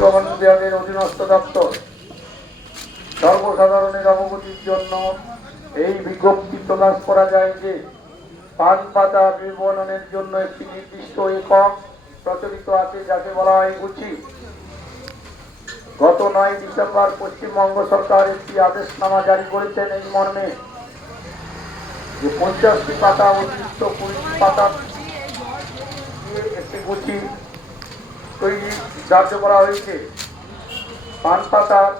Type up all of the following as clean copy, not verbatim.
বিভাগের অধীনস্থ দপ্তর সর্বসাধারণের অবগতির জন্য এই বিজ্ঞপ্তি প্রকাশ করা যায় যে পান পাতা বিপণনের জন্য একটি নির্দিষ্ট একক প্রচলিত আছে, যাকে বলা হয় গুচি। গত 9 ডিসেম্বর পশ্চিমবঙ্গ সরকার একটি আদেশনামা জারি করেছেন এই মর্মে যে 50টি পাতা অতিরিক্ত 20টি পাতা একটি গুচি তৈরি ধার্য করা হয়েছে। পান পাতার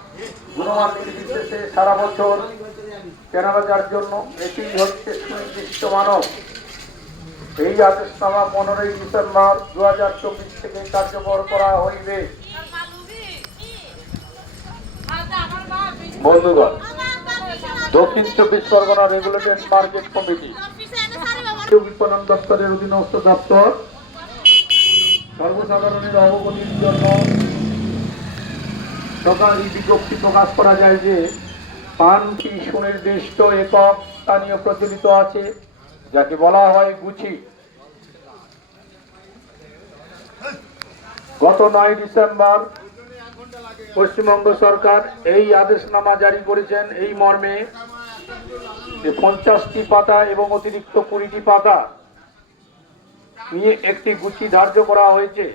গুণমান নির্বিশেষে সারা বছর কেনাবেচার জন্য এটি হচ্ছে সুনির্দিষ্ট মানক। এই আদেশনামা 15 ডিসেম্বর 2024 থেকে কার্যকর করা হইবে। বন্ধুগণ, দক্ষিণ 24 পরগনা রেগুলেটেড মার্কেট কমিটি বিপণন দপ্তরের অধীনস্থ দপ্তর সর্বসাধারণের অবগতির জন্য সরকারি বিজ্ঞপ্তি প্রকাশ করা যায় যে পানটি সুনির্দিষ্ট একক স্থানীয় প্রচলিত আছে, যাকে বলা হয় গুচি। গত 9 ডিসেম্বর পশ্চিমবঙ্গ সরকার এই আদেশনামা জারি করেছেন এই মর্মে যে 50টি পাতা এবং অতিরিক্ত 20টি পাতা নিয়ে একটি গুচি ধার্য করা হয়েছে।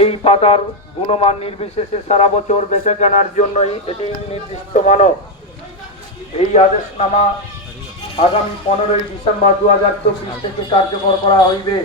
এই পাতার গুণমান নির্বিশেষে সারা বছর বেচা কেনার জন্যই এটি নির্দিষ্ট মানক। এই আদেশনামা আগামী 15 ডিসেম্বর 2024 থেকে কার্যকর করা হইবে।